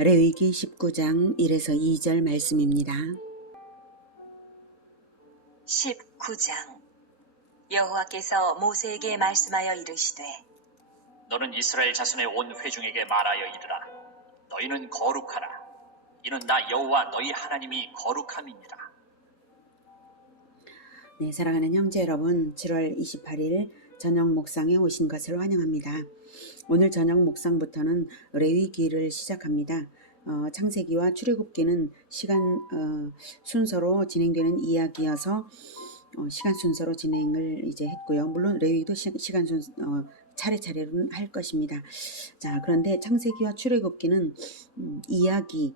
레위기 19장 1에서 2절 말씀입니다. 19장 여호와께서 모세에게 말씀하여 이르시되 너는 이스라엘 자손의 온 회중에게 말하여 이르라. 너희는 거룩하라. 이는 나 여호와 너희 하나님이 거룩함이니라. 네, 사랑하는 형제 여러분, 7월 28일 저녁 목상에 오신 것을 환영합니다. 오늘 저녁 목상부터는 레위기를 시작합니다. 창세기와 출애굽기는 시간 순서로 진행되는 이야기여서 시간 순서로 진행을 이제 했고요. 물론 레위기도 시간 순서 차례차례로 할 것입니다. 자, 그런데 창세기와 출애굽기는 이야기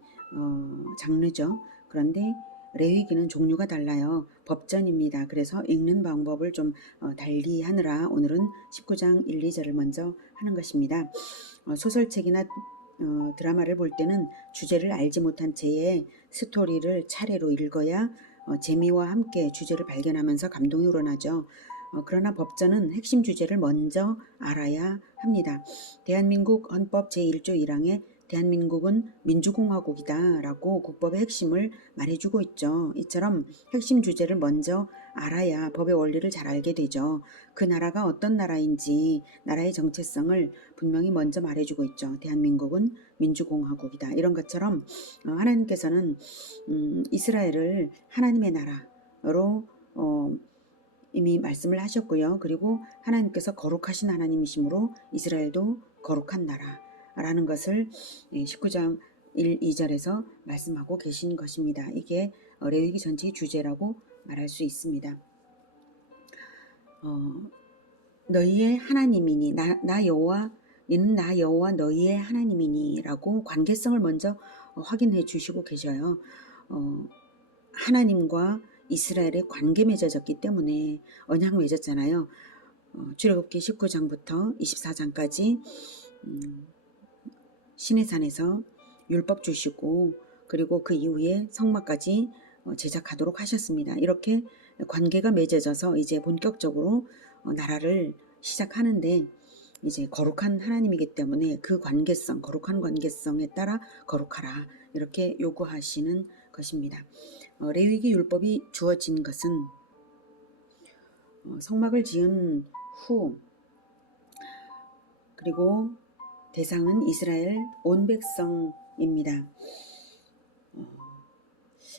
장르죠. 그런데 레위기는 종류가 달라요. 법전입니다. 그래서 읽는 방법을 좀 달리 하느라 오늘은 19장 1, 2절을 먼저 하는 것입니다. 소설책이나 드라마를 볼 때는 주제를 알지 못한 채에 스토리를 차례로 읽어야 재미와 함께 주제를 발견하면서 감동이 우러나죠. 그러나 법전은 핵심 주제를 먼저 알아야 합니다. 대한민국 헌법 제1조 1항에 대한민국은 민주공화국이다 라고 국법의 핵심을 말해주고 있죠. 이처럼 핵심 주제를 먼저 알아야 법의 원리를 잘 알게 되죠. 그 나라가 어떤 나라인지 나라의 정체성을 분명히 먼저 말해주고 있죠. 대한민국은 민주공화국이다. 이런 것처럼 하나님께서는 이스라엘을 하나님의 나라로 이미 말씀을 하셨고요. 그리고 하나님께서 거룩하신 하나님이시므로 이스라엘도 거룩한 나라라는 것을 19장 1, 2절에서 말씀하고 계신 것입니다. 이게 레위기 전체의 주제라고 말할 수 있습니다. 너희의 하나님이니 나 여호와 이는 나 여호와 너희의 하나님이니 라고 관계성을 먼저 확인해 주시고 계셔요. 하나님과 이스라엘의 관계 맺어졌기 때문에 언약 맺었잖아요. 출애굽기 19장부터 24장까지 시내산에서 율법 주시고 그리고 그 이후에 성막까지 제작하도록 하셨습니다. 이렇게 관계가 맺어져서 이제 본격적으로 나라를 시작하는데 이제 거룩한 하나님이기 때문에 그 관계성, 거룩한 관계성에 따라 거룩하라 이렇게 요구하시는 것입니다. 레위기 율법이 주어진 것은 성막을 지은 후 그리고 대상은 이스라엘 온 백성입니다.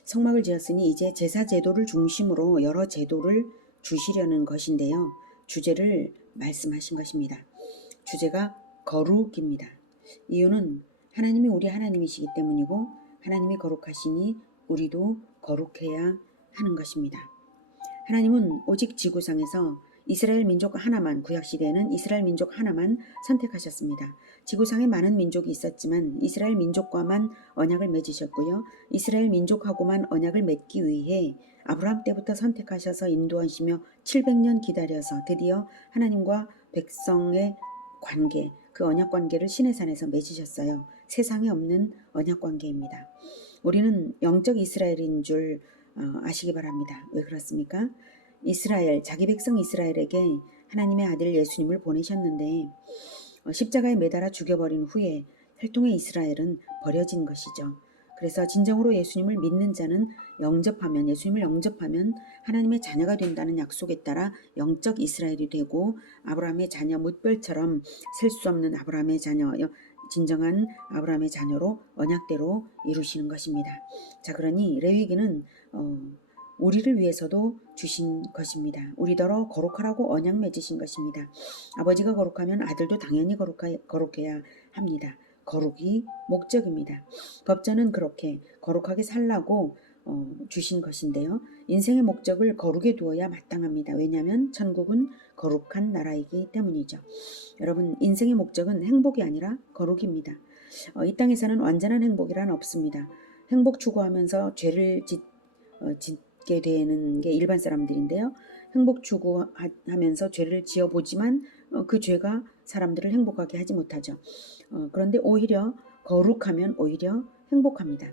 성막을 지었으니 이제 제사 제도를 중심으로 여러 제도를 주시려는 것인데요. 주제를 말씀하신 것입니다. 주제가 거룩입니다. 이유는 하나님이 우리 하나님이시기 때문이고 하나님이 거룩하시니 우리도 거룩해야 하는 것입니다. 하나님은 오직 지구상에서 이스라엘 민족 하나만, 구약시대에는 이스라엘 민족 하나만 선택하셨습니다. 지구상에 많은 민족이 있었지만 이스라엘 민족과만 언약을 맺으셨고요. 이스라엘 민족하고만 언약을 맺기 위해 아브라함 때부터 선택하셔서 인도하시며 700년 기다려서 드디어 하나님과 백성의 관계, 그 언약 관계를 시내산에서 맺으셨어요. 세상에 없는 언약 관계입니다. 우리는 영적 이스라엘인 줄 아시기 바랍니다. 왜 그렇습니까? 이스라엘, 자기 백성 이스라엘에게 하나님의 아들 예수님을 보내셨는데 십자가에 매달아 죽여버린 후에 혈통의 이스라엘은 버려진 것이죠. 그래서 진정으로 예수님을 믿는 자는 예수님을 영접하면 하나님의 자녀가 된다는 약속에 따라 영적 이스라엘이 되고 아브라함의 자녀 뭇별처럼 셀 수 없는 아브라함의 자녀, 진정한 아브라함의 자녀로 언약대로 이루시는 것입니다. 자, 그러니 레위기는 우리를 위해서도 주신 것입니다. 우리더러 거룩하라고 언약 맺으신 것입니다. 아버지가 거룩하면 아들도 당연히 거룩해야 합니다. 거룩이 목적입니다. 법전은 그렇게 거룩하게 살라고 주신 것인데요. 인생의 목적을 거룩에 두어야 마땅합니다. 왜냐하면 천국은 거룩한 나라이기 때문이죠. 여러분, 인생의 목적은 행복이 아니라 거룩입니다. 이 땅에서는 완전한 행복이란 없습니다. 행복 추구하면서 죄를 짓게 되는 게 일반 사람들인데요. 행복 추구하면서 죄를 지어보지만 그 죄가 사람들을 행복하게 하지 못하죠. 그런데 오히려 거룩하면 오히려 행복합니다.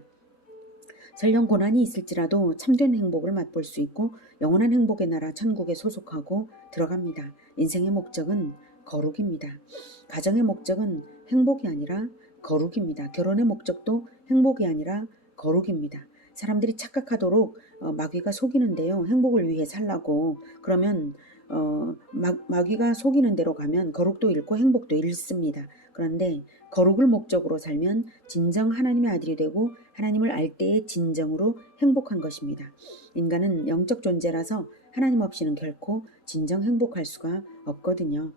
설령 고난이 있을지라도 참된 행복을 맛볼 수 있고 영원한 행복의 나라 천국에 소속하고 들어갑니다. 인생의 목적은 거룩입니다. 가정의 목적은 행복이 아니라 거룩입니다. 결혼의 목적도 행복이 아니라 거룩입니다. 사람들이 착각하도록 마귀가 속이는데요. 행복을 위해 살라고 그러면 마귀가 속이는 대로 가면 거룩도 잃고 행복도 잃습니다. 그런데 거룩을 목적으로 살면 진정 하나님의 아들이 되고 하나님을 알 때에 진정으로 행복한 것입니다. 인간은 영적 존재라서 하나님 없이는 결코 진정 행복할 수가 없거든요.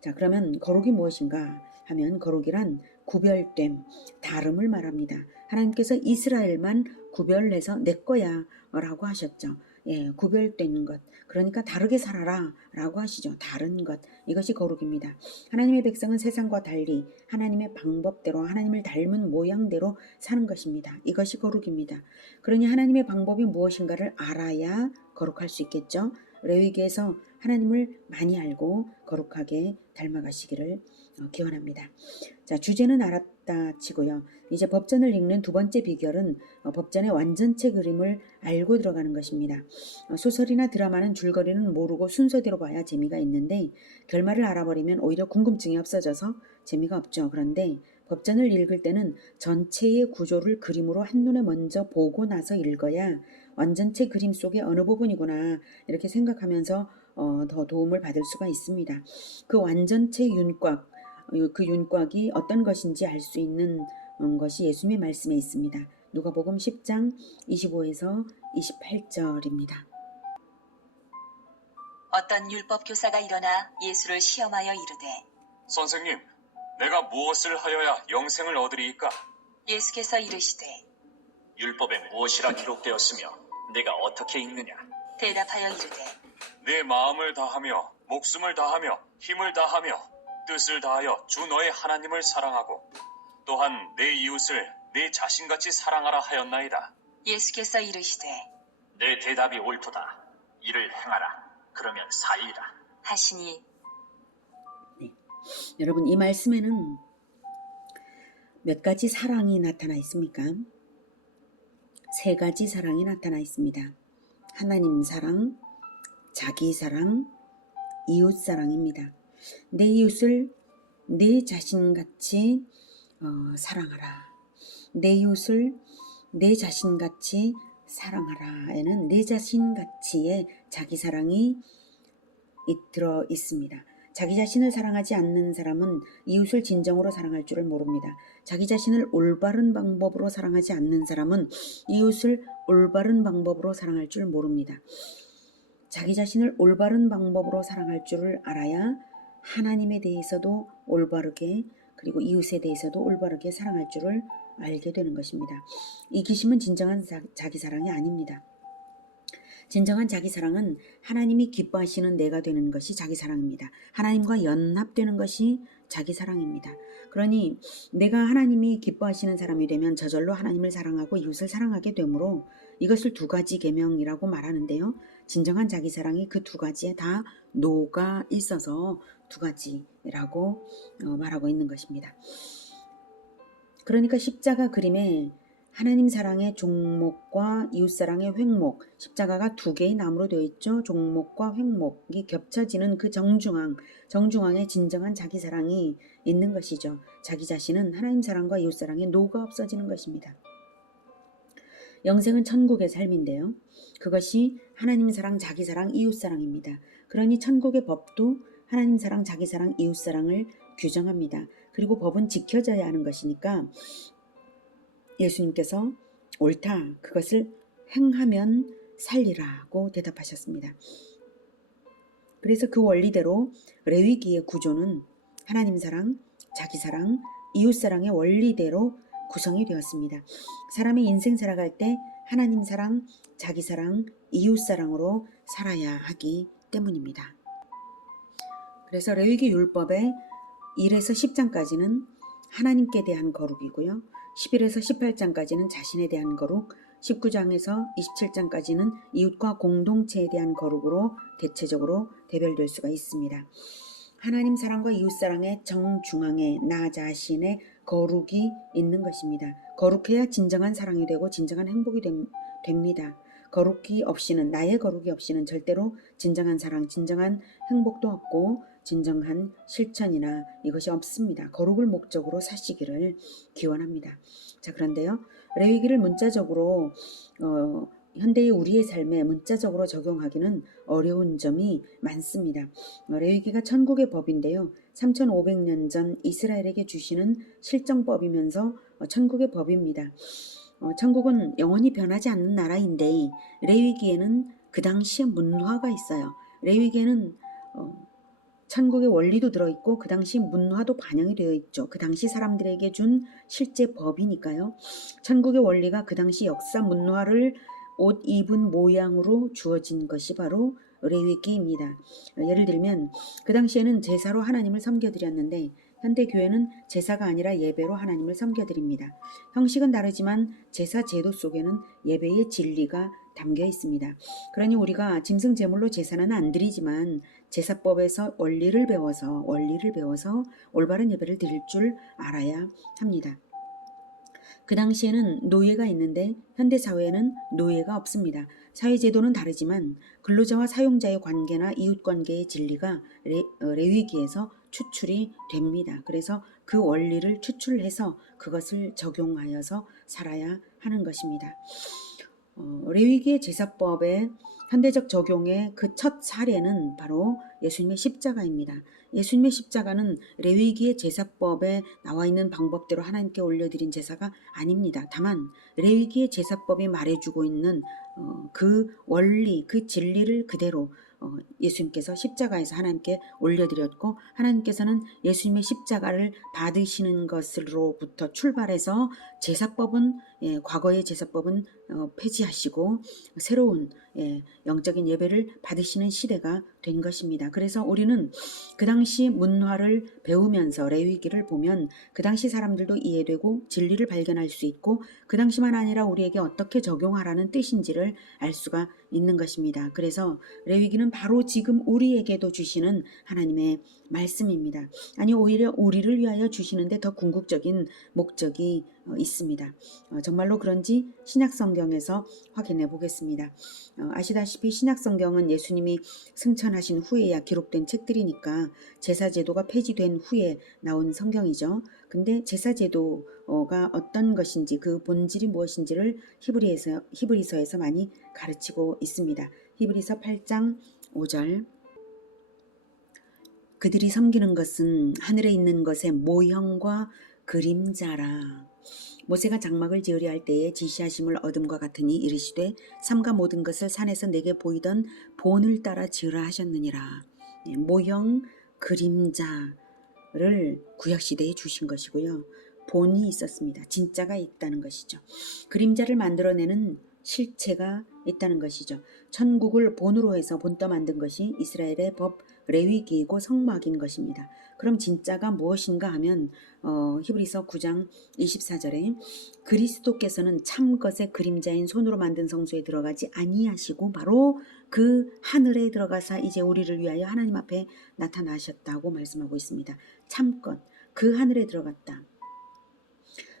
자, 그러면 거룩이 무엇인가 하면 거룩이란 구별됨, 다름을 말합니다. 하나님께서 이스라엘만 구별해서 내 거야 라고 하셨죠. 예, 구별된 것. 그러니까 다르게 살아라 라고 하시죠. 다른 것. 이것이 거룩입니다. 하나님의 백성은 세상과 달리 하나님의 방법대로 하나님을 닮은 모양대로 사는 것입니다. 이것이 거룩입니다. 그러니 하나님의 방법이 무엇인가를 알아야 거룩할 수 있겠죠. 레위기에서 하나님을 많이 알고 거룩하게 닮아가시기를 기원합니다. 자, 주제는 알았다 치고요. 이제 법전을 읽는 두 번째 비결은 법전의 완전체 그림을 알고 들어가는 것입니다. 소설이나 드라마는 줄거리는 모르고 순서대로 봐야 재미가 있는데 결말을 알아버리면 오히려 궁금증이 없어져서 재미가 없죠. 그런데 법전을 읽을 때는 전체의 구조를 그림으로 한눈에 먼저 보고 나서 읽어야 완전체 그림 속의 어느 부분이구나 이렇게 생각하면서 더 도움을 받을 수가 있습니다. 그 완전체 윤곽, 그 윤곽이 어떤 것인지 알 수 있는 것이 예수님의 말씀에 있습니다. 누가복음 10장 25에서 28절입니다. 어떤 율법 교사가 일어나 예수를 시험하여 이르되 선생님, 내가 무엇을 하여야 영생을 얻으리이까? 예수께서 이르시되 율법에 무엇이라 기록되었으며 내가 어떻게 읽느냐? 대답하여 이르되 내 마음을 다하며 목숨을 다하며 힘을 다하며 뜻을 다하여 주 너의 하나님을 사랑하고 또한 내 이웃을 내 자신같이 사랑하라 하였나이다. 예수께서 이르시되 내 대답이 옳도다. 이를 행하라. 그러면 살리라. 하시니 여러분, 이 말씀에는 몇 가지 사랑이 나타나 있습니까? 세 가지 사랑이 나타나 있습니다. 하나님 사랑, 자기 사랑, 이웃 사랑입니다. 내 이웃을 내 자신같이 사랑하라. 내 이웃을 내 자신같이 사랑하라에는 내 자신같이의 자기 사랑이 들어 있습니다. 자기 자신을 사랑하지 않는 사람은 이웃을 진정으로 사랑할 줄을 모릅니다. 자기 자신을 올바른 방법으로 사랑하지 않는 사람은 이웃을 올바른 방법으로 사랑할 줄 모릅니다. 자기 자신을 올바른 방법으로 사랑할 줄을 알아야 하나님에 대해서도 올바르게 그리고 이웃에 대해서도 올바르게 사랑할 줄을 알게 되는 것입니다. 이기심은 진정한 자기 사랑이 아닙니다. 진정한 자기 사랑은 하나님이 기뻐하시는 내가 되는 것이 자기 사랑입니다. 하나님과 연합되는 것이 자기 사랑입니다. 그러니 내가 하나님이 기뻐하시는 사람이 되면 저절로 하나님을 사랑하고 이웃을 사랑하게 되므로 이것을 두 가지 계명이라고 말하는데요. 진정한 자기 사랑이 그 두 가지에 다 녹아 있어서 두 가지라고 말하고 있는 것입니다. 그러니까 십자가 그림에 하나님 사랑의 종목과 이웃 사랑의 횡목, 십자가가 두 개의 나무로 되어 있죠. 종목과 횡목이 겹쳐지는 그 정중앙에 진정한 자기 사랑이 있는 것이죠. 자기 자신은 하나님 사랑과 이웃 사랑에 녹아 없어지는 것입니다. 영생은 천국의 삶인데요. 그것이 하나님 사랑, 자기 사랑, 이웃 사랑입니다. 그러니 천국의 법도 하나님 사랑, 자기 사랑, 이웃 사랑을 규정합니다. 그리고 법은 지켜져야 하는 것이니까 예수님께서 옳다, 그것을 행하면 살리라고 대답하셨습니다. 그래서 그 원리대로 레위기의 구조는 하나님 사랑, 자기 사랑, 이웃 사랑의 원리대로 구성이 되었습니다. 사람의 인생 살아갈 때 하나님 사랑, 자기 사랑, 이웃 사랑으로 살아야 하기 때문입니다. 그래서 레위기 율법의 1에서 10장까지는 하나님께 대한 거룩이고요. 11에서 18장까지는 자신에 대한 거룩, 19장에서 27장까지는 이웃과 공동체에 대한 거룩으로 대체적으로 대별될 수가 있습니다. 하나님 사랑과 이웃 사랑의 정중앙에 나 자신의 거룩이 있는 것입니다. 거룩해야 진정한 사랑이 되고 진정한 행복이 됩니다. 나의 거룩이 없이는 절대로 진정한 사랑, 진정한 행복도 없고 진정한 실천이나 이것이 없습니다. 거룩을 목적으로 사시기를 기원합니다. 자, 그런데요. 레위기를 문자적으로 현대의 우리의 삶에 문자적으로 적용하기는 어려운 점이 많습니다. 레위기가 천국의 법인데요. 3500년 전 이스라엘에게 주시는 실정법이면서 천국의 법입니다. 천국은 영원히 변하지 않는 나라인데 레위기에는 그 당시의 문화가 있어요. 레위기에는 천국의 원리도 들어있고 그 당시 문화도 반영이 되어 있죠. 그 당시 사람들에게 준 실제 법이니까요. 천국의 원리가 그 당시 역사 문화를 옷 입은 모양으로 주어진 것이 바로 레위기입니다. 예를 들면 그 당시에는 제사로 하나님을 섬겨드렸는데 현대 교회는 제사가 아니라 예배로 하나님을 섬겨드립니다. 형식은 다르지만 제사 제도 속에는 예배의 진리가 담겨 있습니다. 그러니 우리가 짐승 제물로 제사는 안 드리지만 제사법에서 원리를 배워서 올바른 예배를 드릴 줄 알아야 합니다. 그 당시에는 노예가 있는데 현대 사회에는 노예가 없습니다. 사회제도는 다르지만 근로자와 사용자의 관계나 이웃관계의 진리가 레위기에서 추출이 됩니다. 그래서 그 원리를 추출해서 그것을 적용하여서 살아야 하는 것입니다. 레위기의 제사법의 현대적 적용의 그 첫 사례는 바로 예수님의 십자가입니다. 예수님의 십자가는 레위기의 제사법에 나와 있는 방법대로 하나님께 올려드린 제사가 아닙니다. 다만 레위기의 제사법이 말해주고 있는 그 원리, 그 진리를 그대로 예수님께서 십자가에서 하나님께 올려드렸고 하나님께서는 예수님의 십자가를 받으시는 것으로부터 출발해서 제사법은 과거의 제사법은 폐지하시고 새로운 영적인 예배를 받으시는 시대가 된 것입니다. 그래서 우리는 그 당시 문화를 배우면서 레위기를 보면 그 당시 사람들도 이해되고 진리를 발견할 수 있고 그 당시만 아니라 우리에게 어떻게 적용하라는 뜻인지를 알 수가 있는 것입니다. 그래서 레위기는 바로 지금 우리에게도 주시는 하나님의 말씀입니다. 아니 오히려 우리를 위하여 주시는데 더 궁극적인 목적이 있습니다. 정말로 그런지 신약성경에서 확인해 보겠습니다. 아시다시피 신약성경은 예수님이 승천하신 후에야 기록된 책들이니까 제사제도가 폐지된 후에 나온 성경이죠. 근데 제사제도가 어떤 것인지 그 본질이 무엇인지를 히브리서에서 많이 가르치고 있습니다. 히브리서 8장 5절 그들이 섬기는 것은 하늘에 있는 것의 모형과 그림자라. 모세가 장막을 지으려 할 때에 지시하심을 얻음과 같으니 이르시되 삼가 모든 것을 산에서 내게 보이던 본을 따라 지으라 하셨느니라. 모형, 그림자를 구약시대에 주신 것이고요. 본이 있었습니다. 진짜가 있다는 것이죠. 그림자를 만들어내는 실체가 있다는 것이죠. 천국을 본으로 해서 본떠 만든 것이 이스라엘의 법 레위기이고 성막인 것입니다. 그럼 진짜가 무엇인가 하면 히브리서 9장 24절에 그리스도께서는 참것의 그림자인 손으로 만든 성소에 들어가지 아니하시고 바로 그 하늘에 들어가사 이제 우리를 위하여 하나님 앞에 나타나셨다고 말씀하고 있습니다. 참것, 그 하늘에 들어갔다.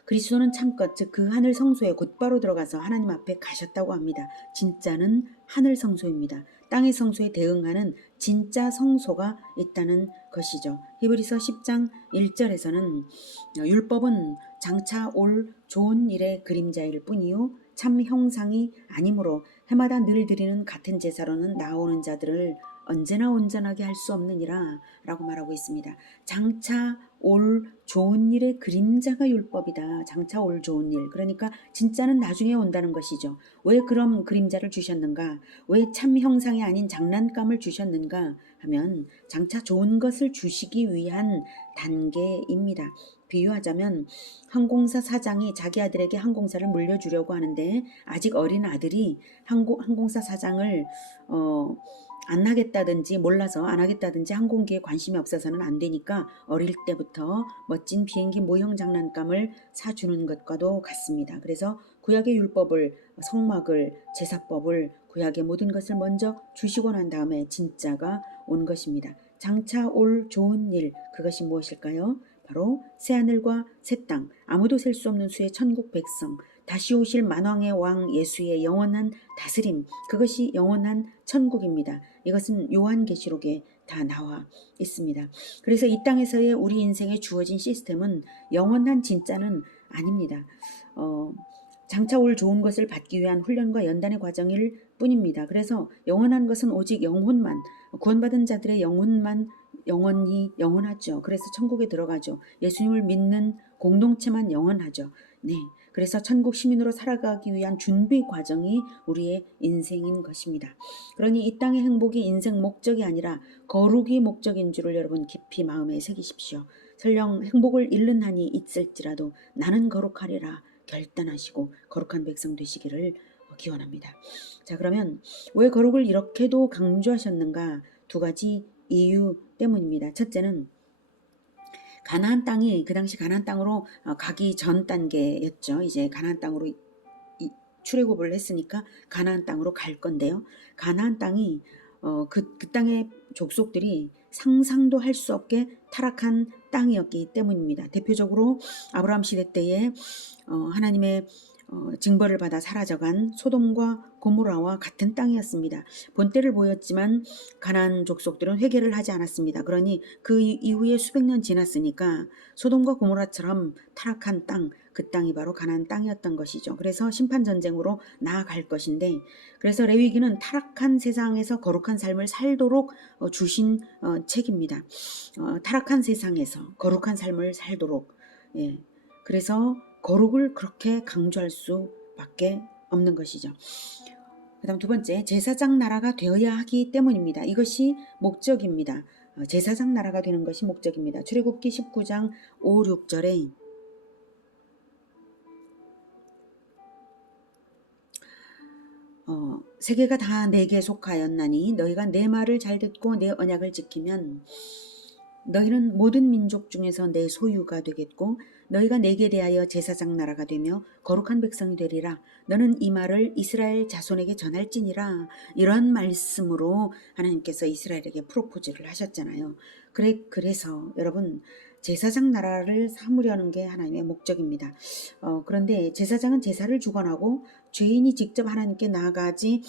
그리스도는 참것, 즉 그 하늘 성소에 곧바로 들어가서 하나님 앞에 가셨다고 합니다. 진짜는 하늘 성소입니다. 땅의 성소에 대응하는 진짜 성소가 있다는 것이죠. 히브리서 10장 1절에서는 율법은 장차 올 좋은 일의 그림자일 뿐이요 참 형상이 아니므로 해마다 늘 드리는 같은 제사로는 나오는 자들을 언제나 온전하게 할 수 없느니라 라고 말하고 있습니다. 장차 올 좋은 일의 그림자가 율법이다. 장차 올 좋은 일. 그러니까 진짜는 나중에 온다는 것이죠. 왜 그럼 그림자를 주셨는가? 왜 참 형상이 아닌 장난감을 주셨는가? 하면 장차 좋은 것을 주시기 위한 단계입니다. 비유하자면 항공사 사장이 자기 아들에게 항공사를 물려주려고 하는데 아직 어린 아들이 항공사 사장을 안 하겠다든지 몰라서 안 하겠다든지 항공기에 관심이 없어서는 안 되니까 어릴 때부터 멋진 비행기 모형 장난감을 사주는 것과도 같습니다. 그래서 구약의 율법을, 성막을, 제사법을, 구약의 모든 것을 먼저 주시고 난 다음에 진짜가 온 것입니다. 장차 올 좋은 일, 그것이 무엇일까요? 바로 새하늘과 새 땅, 아무도 셀 수 없는 수의 천국 백성, 다시 오실 만왕의 왕 예수의 영원한 다스림, 그것이 영원한 천국입니다. 이것은 요한계시록에 다 나와 있습니다. 그래서 이 땅에서의 우리 인생에 주어진 시스템은 영원한 진짜는 아닙니다. 장차 올 좋은 것을 받기 위한 훈련과 연단의 과정일 뿐입니다. 그래서 영원한 것은 오직 영혼만, 구원받은 자들의 영혼만 영원하죠. 그래서 천국에 들어가죠. 예수님을 믿는 공동체만 영원하죠. 네. 그래서 천국 시민으로 살아가기 위한 준비 과정이 우리의 인생인 것입니다. 그러니 이 땅의 행복이 인생 목적이 아니라 거룩이 목적인 줄을 여러분 깊이 마음에 새기십시오. 설령 행복을 잃는 한이 있을지라도 나는 거룩하리라 결단하시고 거룩한 백성 되시기를 기원합니다. 자, 그러면 왜 거룩을 이렇게도 강조하셨는가? 두 가지 이유 때문입니다. 첫째는 가나안 땅이 그 당시 가나안 땅으로 가기 전 단계였죠. 이제 가나안 땅으로 출애굽을 했으니까 가나안 땅으로 갈 건데요. 가나안 땅이 그 땅의 족속들이 상상도 할 수 없게 타락한 땅이었기 때문입니다. 대표적으로 아브라함 시대 때에 하나님의 징벌을 받아 사라져간 소돔과 고모라와 같은 땅이었습니다. 본때를 보였지만 가나안 족속들은 회개를 하지 않았습니다. 그러니 그 이후에 수백 년 지났으니까 소돔과 고모라처럼 타락한 땅, 그 땅이 바로 가나안 땅이었던 것이죠. 그래서 심판전쟁으로 나아갈 것인데, 그래서 레위기는 타락한 세상에서 거룩한 삶을 살도록 주신 책입니다. 타락한 세상에서 거룩한 삶을 살도록. 예. 그래서 거룩을 그렇게 강조할 수밖에 없는 것이죠. 그 다음 두 번째, 제사장 나라가 되어야 하기 때문입니다. 이것이 목적입니다. 제사장 나라가 되는 것이 목적입니다. 출애굽기 19장 5, 6절에 세계가 다 내게 속하였나니 너희가 내 말을 잘 듣고 내 언약을 지키면 너희는 모든 민족 중에서 내 소유가 되겠고 너희가 내게 대하여 제사장 나라가 되며 거룩한 백성이 되리라. 너는 이 말을 이스라엘 자손에게 전할지니라. 이런 말씀으로 하나님께서 이스라엘에게 프로포즈를 하셨잖아요. 그래서 여러분 제사장 나라를 삼으려는 게 하나님의 목적입니다. 그런데 제사장은 제사를 주관하고 죄인이 직접 하나님께 나아가지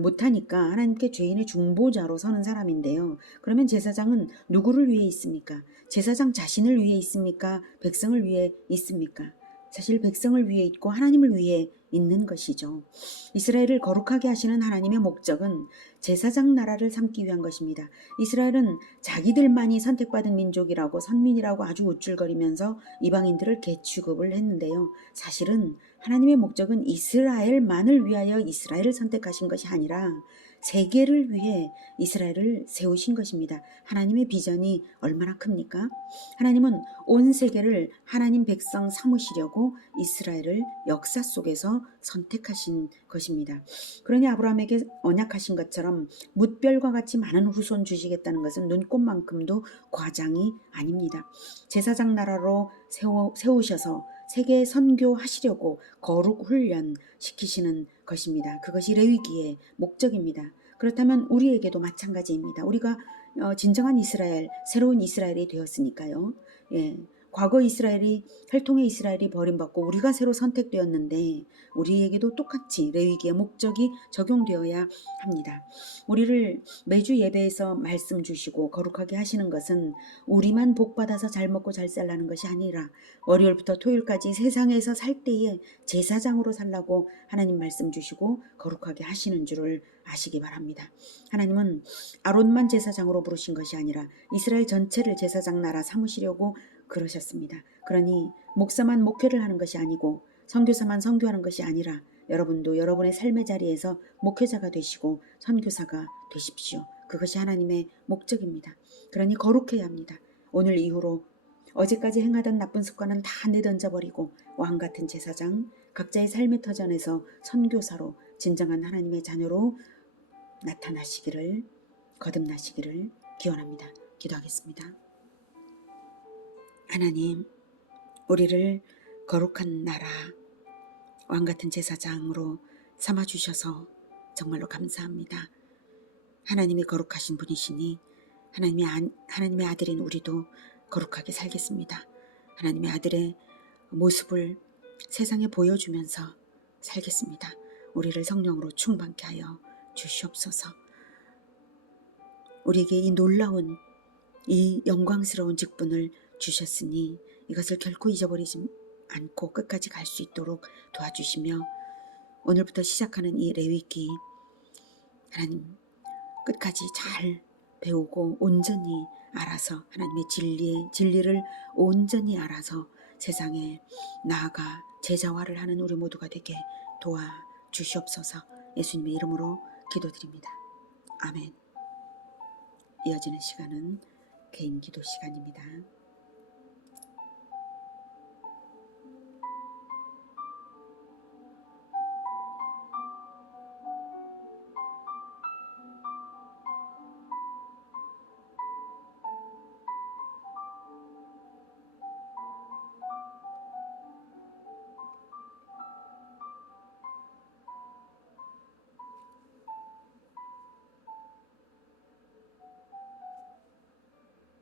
못하니까 하나님께 죄인의 중보자로 서는 사람인데요. 그러면 제사장은 누구를 위해 있습니까? 제사장 자신을 위해 있습니까? 백성을 위해 있습니까? 사실 백성을 위해 있고 하나님을 위해 있는 것이죠. 이스라엘을 거룩하게 하시는 하나님의 목적은 제사장 나라를 삼기 위한 것입니다. 이스라엘은 자기들만이 선택받은 민족이라고 선민이라고 아주 우쭐거리면서 이방인들을 개취급을 했는데요. 사실은 하나님의 목적은 이스라엘만을 위하여 이스라엘을 선택하신 것이 아니라 세계를 위해 이스라엘을 세우신 것입니다. 하나님의 비전이 얼마나 큽니까? 하나님은 온 세계를 하나님 백성 삼으시려고 이스라엘을 역사 속에서 선택하신 것입니다. 그러니 아브라함에게 언약하신 것처럼 뭇별과 같이 많은 후손 주시겠다는 것은 눈꽃만큼도 과장이 아닙니다. 제사장 나라로 세우셔서 세계에 선교하시려고 거룩 훈련 시키시는 것입니다. 그것이 레위기의 목적입니다. 그렇다면 우리에게도 마찬가지입니다. 우리가 진정한 이스라엘, 새로운 이스라엘이 되었으니까요. 예. 과거 이스라엘이 혈통의 이스라엘이 버림받고 우리가 새로 선택되었는데 우리에게도 똑같이 레위기의 목적이 적용되어야 합니다. 우리를 매주 예배에서 말씀 주시고 거룩하게 하시는 것은 우리만 복받아서 잘 먹고 잘 살라는 것이 아니라 월요일부터 토요일까지 세상에서 살 때에 제사장으로 살라고 하나님 말씀 주시고 거룩하게 하시는 줄을 아시기 바랍니다. 하나님은 아론만 제사장으로 부르신 것이 아니라 이스라엘 전체를 제사장 나라 삼으시려고 그러셨습니다. 그러니 목사만 목회를 하는 것이 아니고 선교사만 선교하는 것이 아니라 여러분도 여러분의 삶의 자리에서 목회자가 되시고 선교사가 되십시오. 그것이 하나님의 목적입니다. 그러니 거룩해야 합니다. 오늘 이후로 어제까지 행하던 나쁜 습관은 다 내던져버리고 왕같은 제사장, 각자의 삶의 터전에서 선교사로 진정한 하나님의 자녀로 나타나시기를, 거듭나시기를 기원합니다. 기도하겠습니다. 하나님, 우리를 거룩한 나라, 왕같은 제사장으로 삼아주셔서 정말로 감사합니다. 하나님이 거룩하신 분이시니 하나님의 아들인 우리도 거룩하게 살겠습니다. 하나님의 아들의 모습을 세상에 보여주면서 살겠습니다. 우리를 성령으로 충만케 하여 주시옵소서. 우리에게 이 놀라운 이 영광스러운 직분을 주셨으니 이것을 결코 잊어버리지 않고 끝까지 갈 수 있도록 도와주시며 오늘부터 시작하는 이 레위기 하나님 끝까지 잘 배우고 온전히 알아서 하나님의 진리를 온전히 알아서 세상에 나아가 제자화를 하는 우리 모두가 되게 도와주시옵소서. 예수님의 이름으로 기도드립니다. 아멘. 이어지는 시간은 개인 기도 시간입니다.